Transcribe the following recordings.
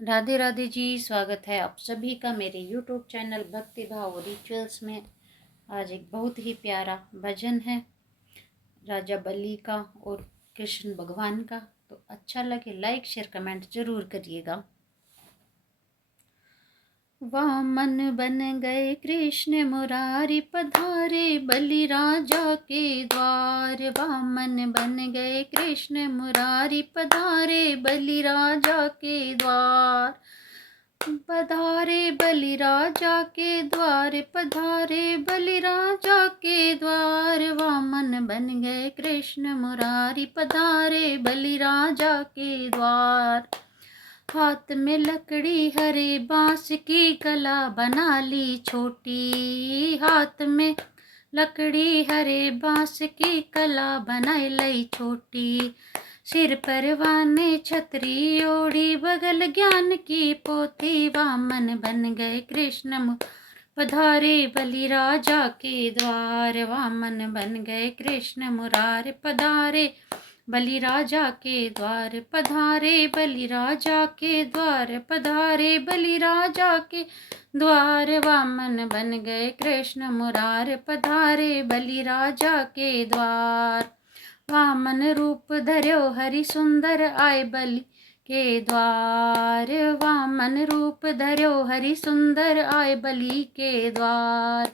राधे राधे जी। स्वागत है आप सभी का मेरे यूट्यूब चैनल भक्ति भाव रिचुअल्स में। आज एक बहुत ही प्यारा भजन है राजा बलि का और कृष्ण भगवान का। तो अच्छा लगे लाइक शेयर कमेंट जरूर करिएगा। वामन बन गए कृष्ण मुरारी पधारे बलि राजा के द्वार। वामन बन गए कृष्ण मुरारी पधारे बलि राजा के द्वार। पधारे बलि राजा के द्वार, पधारे बलि राजा के द्वार। वामन बन गए कृष्ण मुरारी पधारे बलि राजा के द्वार। हाथ में लकड़ी हरे बांस की कला बना ली छोटी। हाथ में लकड़ी हरे बांस की कला बनाई लई छोटी। सिर पर वाने छतरी ओढ़ी बगल ज्ञान की पोथी। वामन बन गए कृष्ण पधारे बलि राजा के द्वार। वामन बन गए कृष्ण मुरार पधारे बलि राजा के द्वार। पधारे बलि राजा के द्वार, पधारे बलि राजा के द्वार। वामन बन गए कृष्ण मुरार पधारे बलि राजा के द्वार। वामन रूप धर्यो हरि सुंदर आए बलि के द्वार। वामन रूप धर्यो हरि सुंदर आए बलि के द्वार।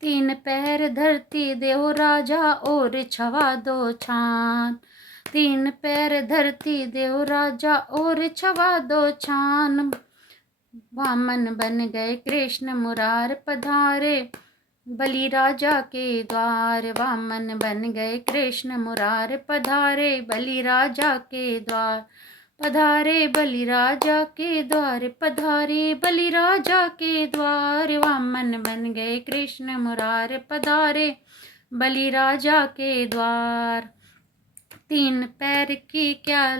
तीन पैर धरती देहो राजा और छवा दो छान। तीन पैर धरती देव राजा और छवा दो छान। वामन बन गए कृष्ण मुरार पधारे बलि राजा के द्वार। वामन बन गए कृष्ण मुरार पधारे बलि राजा के द्वार। पधारे बलि राजा के द्वार, पधारे बलि राजा के द्वार। वामन बन गए कृष्ण मुरार पधारे बलि राजा के द्वार। तीन पैर की क्या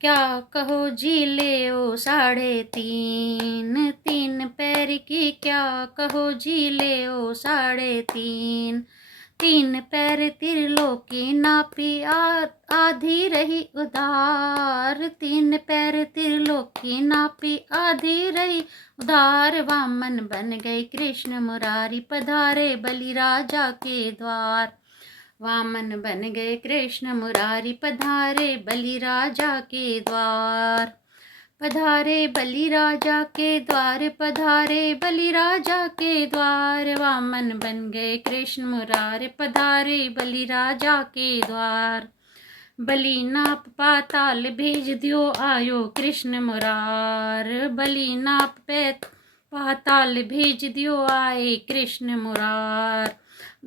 क्या कहो जी ले ओ साढ़े तीन। तीन पैर की क्या कहो जी ले ओ साढ़े तीन। तीन पैर त्रिलोकी नापी आधी रही उधार। तीन पैर त्रिलोकी नापी आधी रही उधार। वामन बन गए कृष्ण मुरारी पधारे बलि राजा के द्वार। वामन बन गए कृष्ण मुरारी पधारे बलि राजा के द्वार। पधारे बलि राजा के द्वार, पधारे बलि राजा के द्वार। वामन बन गए कृष्ण मुरार पधारे बलि राजा के द्वार। बलि नाप पाताल भेज दियो आयो कृष्ण मुरार। बलि नाप पाताल भेज दियो आए कृष्ण मुरार।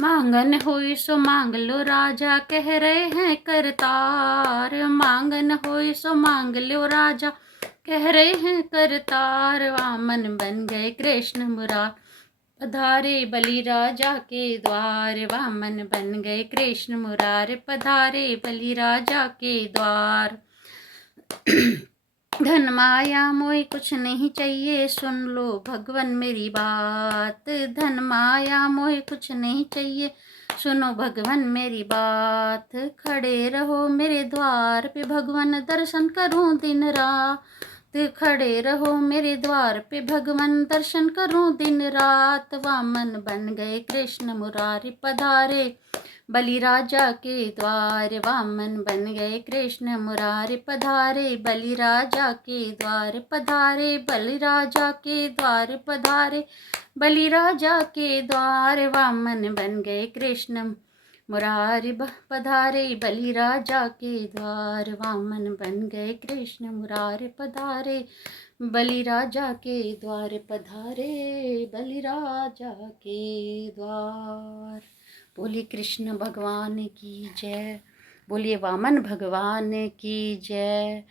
मांगन होई सो मांग लो राजा कह रहे हैं करतार। मांगन होई सो मांग लो राजा कह रहे हैं करतार। वामन बन गए कृष्ण मुरार पधारे बलि राजा के द्वार। वामन बन गए कृष्ण मुरार पधारे बलि राजा के द्वार। धन माया मोई कुछ नहीं चाहिए सुन लो भगवान मेरी बात। धन माया मोई कुछ नहीं चाहिए सुनो भगवान मेरी बात। खड़े रहो मेरे द्वार पे भगवान दर्शन करूं दिन रात। खड़े रहो मेरे द्वार पे भगवान दर्शन करूं दिन रात। वामन बन गए कृष्ण मुरारी पधारे बलि राजा के द्वार। वामन बन गए कृष्ण मुरारी पधारे बलि राजा के द्वार। पधारे बलि राजा के द्वार, पधारे बलि राजा के द्वार। वामन बन गए कृष्ण मुरारी पधारे बलि राजा के द्वार। वामन बन गए कृष्ण मुरारी पधारे बलि राजा के द्वार। पधारे बलि राजा के द्वार। बोलिए कृष्ण भगवान की जय। बोलिए वामन भगवान की जय।